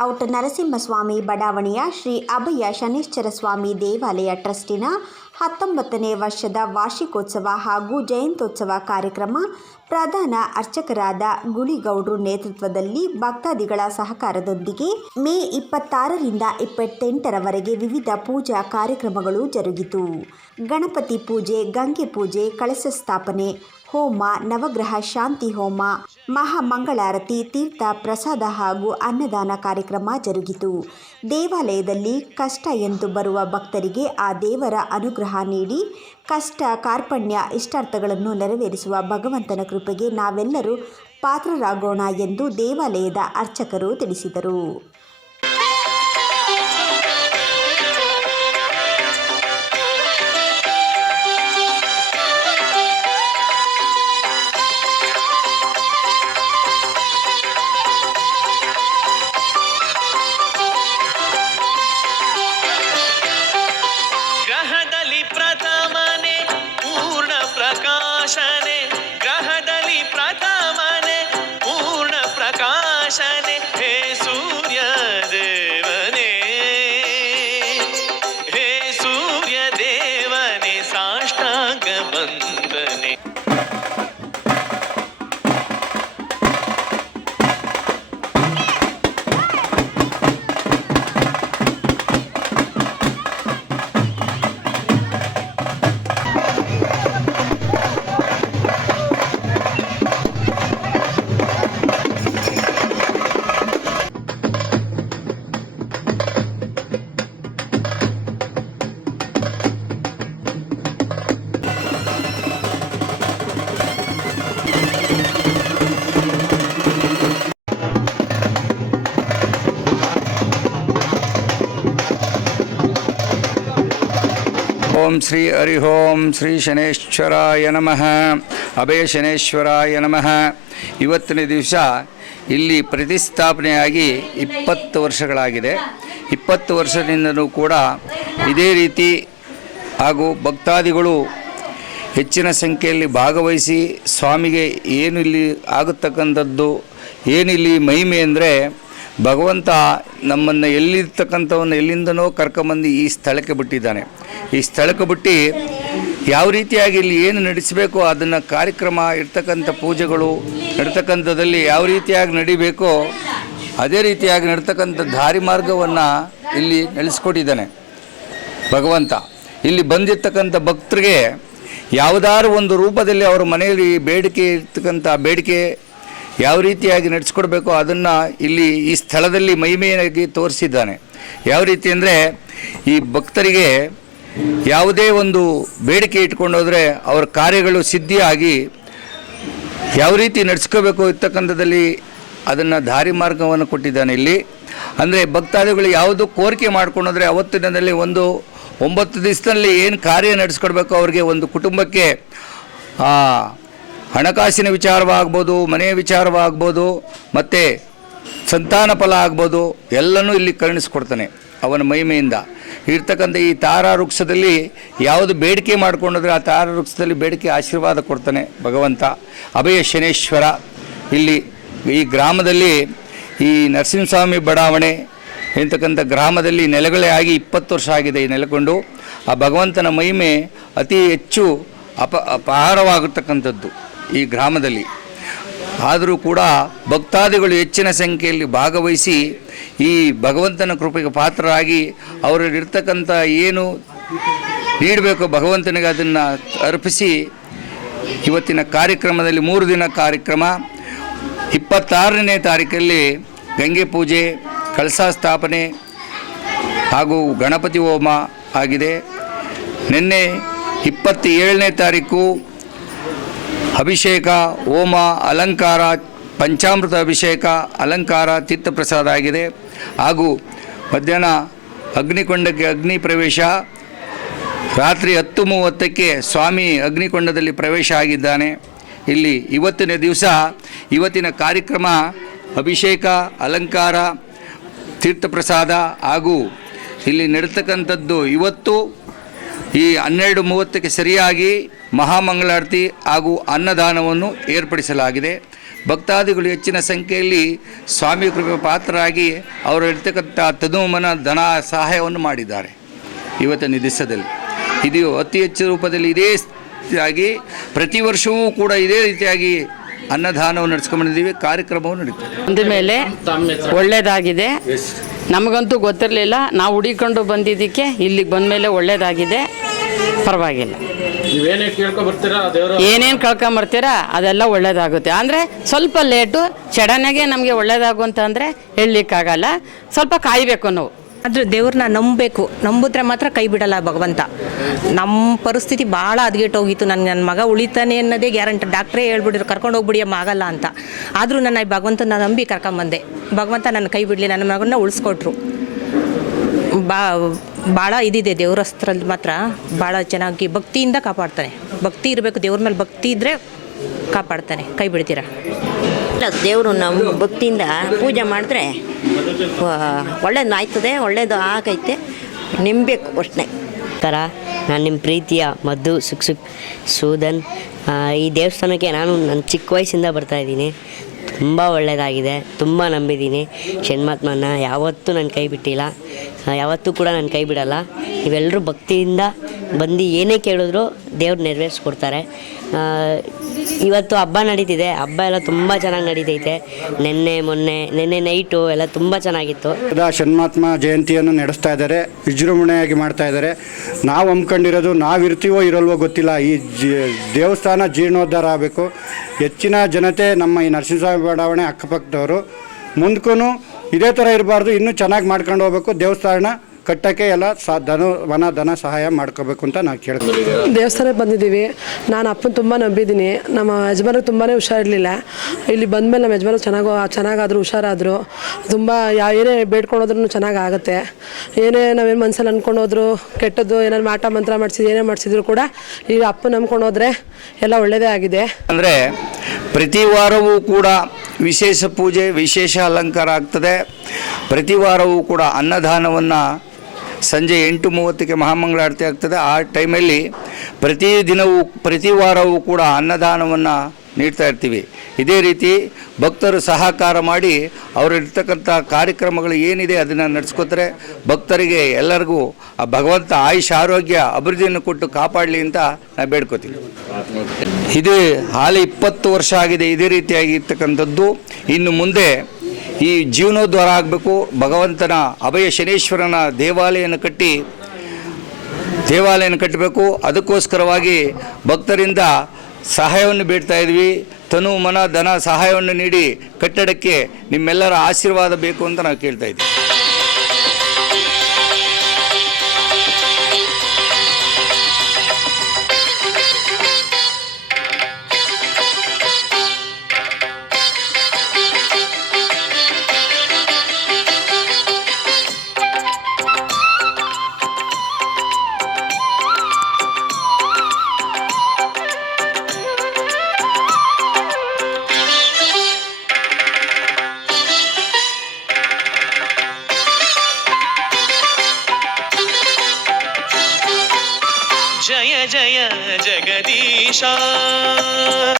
Layout Narasimhaswamy ಬಡಾವಣೆಯ ಶ್ರೀ ಅಭಯ ಶನೀಶ್ವರ ಸ್ವಾಮಿ ದೇವಾಲಯ ಟ್ರಸ್ಟಿನ ಹತ್ತೊಂಬತ್ತನೇ ವರ್ಷದ ವಾರ್ಷಿಕೋತ್ಸವ ಹಾಗೂ ಜಯಂತ್ಯೋತ್ಸವ ಕಾರ್ಯಕ್ರಮ ಪ್ರಧಾನ ಅರ್ಚಕರಾದ ಗುಳಿಗೌಡ್ರು ನೇತೃತ್ವದಲ್ಲಿ ಭಕ್ತಾದಿಗಳ ಸಹಕಾರದೊಂದಿಗೆ ಮೇ ಇಪ್ಪತ್ತಾರರಿಂದ ಇಪ್ಪತ್ತೆಂಟರವರೆಗೆ ವಿವಿಧ ಪೂಜಾ ಕಾರ್ಯಕ್ರಮಗಳು ಜರುಗಿತು. ಗಣಪತಿ ಪೂಜೆ, ಗಂಗೆ ಪೂಜೆ ಕಳಶ ಸ್ಥಾಪನೆ, ಹೋಮ, ನವಗ್ರಹ ಶಾಂತಿ ಹೋಮ, ಮಹಾಮಂಗಳಾರತಿ, ತೀರ್ಥ, ಪ್ರಸಾದ ಹಾಗೂ ಅನ್ನದಾನ ಕಾರ್ಯಕ್ರಮ ಜರುಗಿತು. ದೇವಾಲಯದಲ್ಲಿ ಕಷ್ಟ ಎಂದು ಬರುವ ಭಕ್ತರಿಗೆ ಆ ದೇವರ ಅನುಗ್ರಹ ನೀಡಿ ಕಷ್ಟ, ಕಾರ್ಪಣ್ಯ, ಇಷ್ಟಾರ್ಥಗಳನ್ನು ನೆರವೇರಿಸುವ ಭಗವಂತನ ಕೃಪೆಗೆ ನಾವೆಲ್ಲರೂ ಪಾತ್ರರಾಗೋಣ ಎಂದು ದೇವಾಲಯದ ಅರ್ಚಕರು ತಿಳಿಸಿದರು. ಪ್ರಕಾಶನೆ. ಓಂ ಶ್ರೀ ಓಂ ಶ್ರೀ ಶನೇಶ್ವರಾಯ ನಮಃ ಅಭಯ ಶನೇಶ್ವರಾಯ ನಮಃ ಇವತ್ತಿನ ದಿವಸ ಇಲ್ಲಿ ಪ್ರತಿಷ್ಠಾಪನೆಯಾಗಿ ಇಪ್ಪತ್ತು ವರ್ಷಗಳಾಗಿದೆ. ಇಪ್ಪತ್ತು ವರ್ಷದಿಂದಲೂ ಕೂಡ ಇದೇ ರೀತಿ ಹಾಗೂ ಭಕ್ತಾದಿಗಳು ಹೆಚ್ಚಿನ ಸಂಖ್ಯೆಯಲ್ಲಿ ಭಾಗವಹಿಸಿ ಸ್ವಾಮಿಗೆ ಏನು ಇಲ್ಲಿ ಆಗತಕ್ಕಂಥದ್ದು, ಏನಿಲ್ಲಿ ಮಹಿಮೆ ಅಂದರೆ ಭಗವಂತ ನಮ್ಮನ್ನು ಎಲ್ಲಿರ್ತಕ್ಕಂಥವನ್ನು ಎಲ್ಲಿಂದನೋ ಕರ್ಕೊಂಬಂದು ಈ ಸ್ಥಳಕ್ಕೆ ಬಿಟ್ಟಿದ್ದಾನೆ. ಈ ಸ್ಥಳಕ್ಕೆ ಬಿಟ್ಟು ಯಾವ ರೀತಿಯಾಗಿ ಇಲ್ಲಿ ಏನು ನಡೆಸಬೇಕು, ಅದನ್ನು ಕಾರ್ಯಕ್ರಮ ಇರ್ತಕ್ಕಂಥ ಪೂಜೆಗಳು ನಡ್ತಕ್ಕಂಥದ್ದಲ್ಲಿ ಯಾವ ರೀತಿಯಾಗಿ ನಡಿಬೇಕೋ, ಅದೇ ರೀತಿಯಾಗಿ ನಡ್ತಕ್ಕಂಥ ದಾರಿ ಮಾರ್ಗವನ್ನು ಇಲ್ಲಿ ನಡೆಸ್ಕೊಟ್ಟಿದ್ದಾನೆ ಭಗವಂತ. ಇಲ್ಲಿ ಬಂದಿರ್ತಕ್ಕಂಥ ಭಕ್ತರಿಗೆ ಯಾವುದಾದ್ರು ಒಂದು ರೂಪದಲ್ಲಿ ಅವರ ಮನೆಯಲ್ಲಿ ಬೇಡಿಕೆ ಇರ್ತಕ್ಕಂಥ ಬೇಡಿಕೆ ಯಾವ ರೀತಿಯಾಗಿ ನಡೆಸ್ಕೊಡ್ಬೇಕು ಅದನ್ನು ಇಲ್ಲಿ ಈ ಸ್ಥಳದಲ್ಲಿ ಮಹಿಮೆಯಾಗಿ ತೋರಿಸಿದ್ದಾನೆ. ಯಾವ ರೀತಿ ಅಂದರೆ ಈ ಭಕ್ತರಿಗೆ ಯಾವುದೇ ಒಂದು ಬೇಡಿಕೆ ಇಟ್ಕೊಂಡೋದ್ರೆ ಅವರ ಕಾರ್ಯಗಳು ಸಿದ್ಧಿಯಾಗಿ ಯಾವ ರೀತಿ ನಡೆಸ್ಕೋಬೇಕು ಇರ್ತಕ್ಕಂಥದ್ದಲ್ಲಿ ಅದನ್ನು ದಾರಿ ಮಾರ್ಗವನ್ನು ಕೊಟ್ಟಿದ್ದಾನೆ ಇಲ್ಲಿ. ಅಂದರೆ ಭಕ್ತಾದಿಗಳು ಯಾವುದು ಕೋರಿಕೆ ಮಾಡ್ಕೊಂಡೋದ್ರೆ ಅವತ್ತು ದಿನದಲ್ಲಿ ಒಂದು ಒಂಬತ್ತು ದಿವಸದಲ್ಲಿ ಏನು ಕಾರ್ಯ ನಡೆಸ್ಕೊಡ್ಬೇಕು ಅವ್ರಿಗೆ ಒಂದು ಕುಟುಂಬಕ್ಕೆ ಹಣಕಾಸಿನ ವಿಚಾರವಾಗ್ಬೋದು ಮನೆಯ ವಿಚಾರವಾಗ್ಬೋದು, ಮತ್ತು ಸಂತಾನ ಫಲ ಆಗ್ಬೋದು, ಎಲ್ಲನೂ ಇಲ್ಲಿ ಕರುಣಿಸ್ಕೊಡ್ತಾನೆ ಅವನ ಮಹಿಮೆಯಿಂದ. ಇರ್ತಕ್ಕಂಥ ಈ ತಾರಾ ವೃಕ್ಷದಲ್ಲಿ ಯಾವುದು ಬೇಡಿಕೆ ಮಾಡಿಕೊಂಡಿದ್ರೆ ಆ ತಾರಾ ವೃಕ್ಷದಲ್ಲಿ ಬೇಡಿಕೆ ಆಶೀರ್ವಾದ ಕೊಡ್ತಾನೆ ಭಗವಂತ. ಅಭಯ ಶನೇಶ್ವರ. ಇಲ್ಲಿ ಈ ಗ್ರಾಮದಲ್ಲಿ ಈ ನರಸಿಂಹಸ್ವಾಮಿ ಬಡಾವಣೆ ಎಂತಕ್ಕಂಥ ಗ್ರಾಮದಲ್ಲಿ ನೆಲೆಗಳೇ ಆಗಿ ಇಪ್ಪತ್ತು ವರ್ಷ ಆಗಿದೆ ಈ ನೆಲೆಗೊಂಡು. ಆ ಭಗವಂತನ ಮಹಿಮೆ ಅತಿ ಹೆಚ್ಚು ಅಪ ಅಪಾರವಾಗಿರ್ತಕ್ಕಂಥದ್ದು. ಈ ಗ್ರಾಮದಲ್ಲಿ. ಆದರೂ ಕೂಡ ಭಕ್ತಾದಿಗಳು ಹೆಚ್ಚಿನ ಸಂಖ್ಯೆಯಲ್ಲಿ ಭಾಗವಹಿಸಿ ಈ ಭಗವಂತನ ಕೃಪೆಗೆ ಪಾತ್ರರಾಗಿ ಅವರಲ್ಲಿರ್ತಕ್ಕಂಥ ಏನು ನೀಡಬೇಕು ಭಗವಂತನಿಗೆ ಅದನ್ನು ಅರ್ಪಿಸಿ ಇವತ್ತಿನ ಕಾರ್ಯಕ್ರಮದಲ್ಲಿ ಮೂರು ದಿನ ಕಾರ್ಯಕ್ರಮ. ಇಪ್ಪತ್ತಾರನೇ ತಾರೀಕಲ್ಲಿ ಗಂಗೆ ಪೂಜೆ, ಕಳಸ ಸ್ಥಾಪನೆ ಹಾಗೂ ಗಣಪತಿ ಹೋಮ ಆಗಿದೆ. ನಿನ್ನೆ ಇಪ್ಪತ್ತೇಳನೇ ತಾರೀಕು ಅಭಿಷೇಕ, ಹೋಮ, ಅಲಂಕಾರ, ಪಂಚಾಮೃತ ಅಭಿಷೇಕ, ಅಲಂಕಾರ ತೀರ್ಥಪ್ರಸಾದ ಆಗಿದೆ. ಹಾಗೂ ಮಧ್ಯಾಹ್ನ ಅಗ್ನಿಕೊಂಡಕ್ಕೆ ಅಗ್ನಿ ಪ್ರವೇಶ, ರಾತ್ರಿ ಹತ್ತು ಮೂವತ್ತಕ್ಕೆ ಸ್ವಾಮಿ ಅಗ್ನಿಕೊಂಡದಲ್ಲಿ ಪ್ರವೇಶ ಆಗಿದ್ದಾನೆ. ಇಲ್ಲಿ ಇವತ್ತಿನ ದಿವಸ, ಇವತ್ತಿನ ಕಾರ್ಯಕ್ರಮ ಅಭಿಷೇಕ, ಅಲಂಕಾರ ತೀರ್ಥಪ್ರಸಾದ ಹಾಗೂ ಇಲ್ಲಿ ನಡೀತಕ್ಕಂಥದ್ದು ಇವತ್ತು ಈ ಹನ್ನೆರಡು ಮೂವತ್ತಕ್ಕೆ ಸರಿಯಾಗಿ ಮಹಾಮಂಗಳಾರತಿ ಹಾಗೂ ಅನ್ನದಾನವನ್ನು ಏರ್ಪಡಿಸಲಾಗಿದೆ. ಭಕ್ತಾದಿಗಳು ಹೆಚ್ಚಿನ ಸಂಖ್ಯೆಯಲ್ಲಿ ಸ್ವಾಮಿ ಕೃಪೆ ಪಾತ್ರರಾಗಿ ಅವರು ಇರ್ತಕ್ಕಂಥ ತದುಮನ ಧನ ಸಹಾಯವನ್ನು ಮಾಡಿದ್ದಾರೆ. ಇವತ್ತಿನ ದಿವಸದಲ್ಲಿ ಇದು ಅತಿ ಹೆಚ್ಚು ರೂಪದಲ್ಲಿ ಇದೇ ರೀತಿಯಾಗಿ ಪ್ರತಿ ವರ್ಷವೂ ಕೂಡ ಇದೇ ರೀತಿಯಾಗಿ ಅನ್ನದಾನವನ್ನು ನಡೆಸ್ಕೊಂಡಿದ್ದೀವಿ ಕಾರ್ಯಕ್ರಮವನ್ನು ನಡೀತದೆ. ಅಂದ ಮೇಲೆ ಒಳ್ಳೇದಾಗಿದೆ. ನಮಗಂತೂ ಗೊತ್ತಿರಲಿಲ್ಲ. ನಾವು ಹುಡಿಕೊಂಡು ಬಂದಿದ್ದಕ್ಕೆ ಇಲ್ಲಿಗೆ ಬಂದ ಮೇಲೆ ಒಳ್ಳೇದಾಗಿದೆ. ಪರವಾಗಿಲ್ಲ. ನೀವೇನೇ ಕೇಳ್ಕೊ ಬರ್ತೀರಾ? ದೇವರ ಏನೇನು ಕಳ್ಕೊಂಬರ್ತೀರಾ ಅದೆಲ್ಲ ಒಳ್ಳೇದಾಗುತ್ತೆ. ಅಂದರೆ ಸ್ವಲ್ಪ ಲೇಟು ಚಡನೆಗೆ ನಮಗೆ ಒಳ್ಳೇದಾಗು ಅಂತಂದರೆ ಹೇಳಲಿಕ್ಕಾಗಲ್ಲ. ಸ್ವಲ್ಪ ಕಾಯಬೇಕು ನಾವು. ಆದ್ರೆ ದೇವ್ರನ್ನ ನಂಬಬೇಕು. ನಂಬಿದ್ರೆ ಮಾತ್ರ ಕೈ ಬಿಡಲ್ಲ ಭಗವಂತ. ನಮ್ಮ ಪರಿಸ್ಥಿತಿ ಭಾಳ ಹದಗೆಟ್ಟೋಗಿತ್ತು ನನ್ನ ನನ್ನ ಮಗ ಉಳಿತಾನೆ ಅನ್ನೋದೇ ಗ್ಯಾರಂಟಿ. ಡಾಕ್ಟ್ರೇ ಹೇಳ್ಬಿಡಿದ್ರು ಕರ್ಕೊಂಡು ಹೋಗ್ಬಿಡಿ ಅಮ್ಮ, ಆಗಲ್ಲ ಅಂತ. ಆದರೂ ನನ್ನ ಭಗವಂತನ ನಂಬಿ ಕರ್ಕೊಂಬಂದೆ. ಭಗವಂತ ನನ್ನ ಕೈ ಬಿಡಲಿ, ನನ್ನ ಮಗನ ಉಳಿಸ್ಕೊಟ್ರು. ಬಾ, ಭಾಳ ಇದಿದೆ ದೇವ್ರ ಹಸ್ತ್ರಲ್ಲಿ ಮಾತ್ರ. ಭಾಳ ಚೆನ್ನಾಗಿ ಭಕ್ತಿಯಿಂದ ಕಾಪಾಡ್ತಾನೆ. ಭಕ್ತಿ ಇರಬೇಕು. ದೇವ್ರ ಮೇಲೆ ಭಕ್ತಿ ಇದ್ದರೆ ಕಾಪಾಡ್ತಾನೆ. ಕೈ ಬಿಡ್ತೀರಾ? ದೇವರು ನಮ್ಮ ಭಕ್ತಿಯಿಂದ ಪೂಜೆ ಮಾಡಿದ್ರೆ ಒಳ್ಳೇದು ಆಯ್ತದೆ, ಒಳ್ಳೇದು ಆಗೈತೆ. ನಿಂಬೇಕು ಅಷ್ಟೇ. ಥರ ನಾನು ನಿಮ್ಮ ಪ್ರೀತಿಯ ಮದ್ದು ಸುಖ ಸುಖ್ ಸೂದನ್ ಈ ದೇವಸ್ಥಾನಕ್ಕೆ ನಾನು ನನ್ನ ಚಿಕ್ಕ ವಯಸ್ಸಿಂದ ಬರ್ತಾಯಿದ್ದೀನಿ ತುಂಬ ಒಳ್ಳೆಯದಾಗಿದೆ ತುಂಬ ನಂಬಿದ್ದೀನಿ. ಷಣ್ಮಾತ್ಮನ ಯಾವತ್ತೂ ನನ್ನ ಕೈ ಬಿಟ್ಟಿಲ್ಲ ಯಾವತ್ತೂ ಕೂಡ ನನ್ನ ಕೈ ಬಿಡಲ್ಲ. ಇವೆಲ್ಲರೂ ಭಕ್ತಿಯಿಂದ ಬಂದು ಏನೇ ಕೇಳಿದ್ರು ದೇವ್ರು ನೆರವೇರಿಸ್ಕೊಡ್ತಾರೆ. ಇವತ್ತು ಹಬ್ಬ ನಡೀತಿದೆ. ಹಬ್ಬ ಎಲ್ಲ ತುಂಬ ಚೆನ್ನಾಗಿ ನಡೀತೈತೆ. ನಿನ್ನೆ, ಮೊನ್ನೆ, ನಿನ್ನೆ ನೈಟು ಎಲ್ಲ ತುಂಬ ಚೆನ್ನಾಗಿತ್ತು. ಷಣ್ಮಾತ್ಮ ಜಯಂತಿಯನ್ನು ನಡೆಸ್ತಾ ಇದ್ದಾರೆ. ವಿಜೃಂಭಣೆಯಾಗಿ ಮಾಡ್ತಾ ಇದ್ದಾರೆ. ನಾವು ಹಮ್ಮಿಕೊಂಡಿರೋದು ನಾವು ಇರ್ತೀವೋ ಇರಲ್ವೋ ಗೊತ್ತಿಲ್ಲ. ಈ ದೇವಸ್ಥಾನ ಜೀರ್ಣೋದ್ಧಾರ ಆಗಬೇಕು. ಹೆಚ್ಚಿನ ಜನತೆ ನಮ್ಮ ಈ ನರಸಿಂಹಸ್ವಾಮಿ ಬಡಾವಣೆ ಅಕ್ಕಪಕ್ಕದವರು. ಮುಂದಕ್ಕೂ ಇದೇ ಥರ ಇರಬಾರ್ದು. ಇನ್ನೂ ಚೆನ್ನಾಗಿ ಮಾಡ್ಕೊಂಡು ಹೋಗ್ಬೇಕು. ದೇವಸ್ಥಾನ ಕಟ್ಟಕ್ಕೆ ಎಲ್ಲ ಸಾ ಧನ ವನ ಧನ ಸಹಾಯ ಮಾಡ್ಕೋಬೇಕು ಅಂತ ನಾವು ಕೇಳ್ತೀವಿ ದೇವಸ್ಥಾನಕ್ಕೆ ಬಂದಿದ್ದೀವಿ. ನಾನು ಅಪ್ಪನ ತುಂಬ ನಂಬಿದ್ದೀನಿ. ನಮ್ಮ ಯಜಮಾನರು ತುಂಬಾ ಹುಷಾರಿರಲಿಲ್ಲ. ಇಲ್ಲಿ ಬಂದಮೇಲೆ ನಮ್ಮ ಯಜಮಾನ ಚೆನ್ನಾಗೋ ಚೆನ್ನಾಗಾದ್ರು ಹುಷಾರಾದರು ತುಂಬ ಯಾವ ಏನೇ ಬೇಡ್ಕೊಂಡೋದ್ರೂ ಚೆನ್ನಾಗಿ ಆಗುತ್ತೆ ಏನೇ ನಾವೇನು ಮನಸ್ಸಲ್ಲಿ ಅಂದ್ಕೊಂಡೋದ್ರು ಕೆಟ್ಟದ್ದು ಏನಾದ್ರು ಮಾಟ ಮಂತ್ರ ಮಾಡಿಸಿದ್ರು ಏನೇ ಮಾಡಿಸಿದ್ರು ಕೂಡ ಈಗ ಅಪ್ಪ ನಂಬ್ಕೊಂಡೋದ್ರೆ ಎಲ್ಲ ಒಳ್ಳೆಯದೇ ಆಗಿದೆ. ಅಂದರೆ ಪ್ರತಿ ವಾರವೂ ಕೂಡ ವಿಶೇಷ ಪೂಜೆ ವಿಶೇಷ ಅಲಂಕಾರ ಆಗ್ತದೆ. ಪ್ರತಿ ವಾರವೂ ಕೂಡ ಅನ್ನದಾನವನ್ನು ಸಂಜೆ ಎಂಟು ಮೂವತ್ತಕ್ಕೆ ಮಹಾಮಂಗಳಾರತಿ ಆಗ್ತದೆ. ಆ ಟೈಮಲ್ಲಿ ಪ್ರತಿ ದಿನವೂ, ಪ್ರತಿ ವಾರವೂ ಕೂಡ ಅನ್ನದಾನವನ್ನು ನೀಡ್ತಾ ಇರ್ತೀವಿ. ಇದೇ ರೀತಿ ಭಕ್ತರು ಸಹಕಾರ ಮಾಡಿ ಅವರಿರ್ತಕ್ಕಂಥ ಕಾರ್ಯಕ್ರಮಗಳು ಏನಿದೆ ಅದನ್ನು ನಡೆಸ್ಕೋತಾರೆ ಭಕ್ತರಿಗೆ ಎಲ್ಲರಿಗೂ ಆ ಭಗವಂತ ಆಯುಷ್, ಆರೋಗ್ಯ, ಅಭಿವೃದ್ಧಿಯನ್ನು ಕೊಟ್ಟು ಕಾಪಾಡಲಿ ಅಂತ ನಾವು ಬೇಡ್ಕೋತೀನಿ. ಇದು ಹಾಲಿ ಇಪ್ಪತ್ತು ವರ್ಷ ಆಗಿದೆ ಇದೇ ರೀತಿಯಾಗಿ ಇರ್ತಕ್ಕಂಥದ್ದು. ಇನ್ನು ಮುಂದೆ ಈ ಜೀವನೋದ್ಧಾರ ಆಗಬೇಕು. ಭಗವಂತನ ಅಭಯ ಶನೇಶ್ವರನ ದೇವಾಲಯನ ಕಟ್ಟಿ ದೇವಾಲಯನ ಕಟ್ಟಬೇಕು. ಅದಕ್ಕೋಸ್ಕರವಾಗಿ ಭಕ್ತರಿಂದ ಸಹಾಯವನ್ನು ಬೇಡ್ತಾ ಇದ್ವಿ. ತನು, ಮನ, ಧನ ಸಹಾಯವನ್ನು ನೀಡಿ ಕಟ್ಟಡಕ್ಕೆ ನಿಮ್ಮೆಲ್ಲರ ಆಶೀರ್ವಾದ ಬೇಕು ಅಂತ ನಾವು ಕೇಳ್ತಾ ಇದ್ವಿ 一生。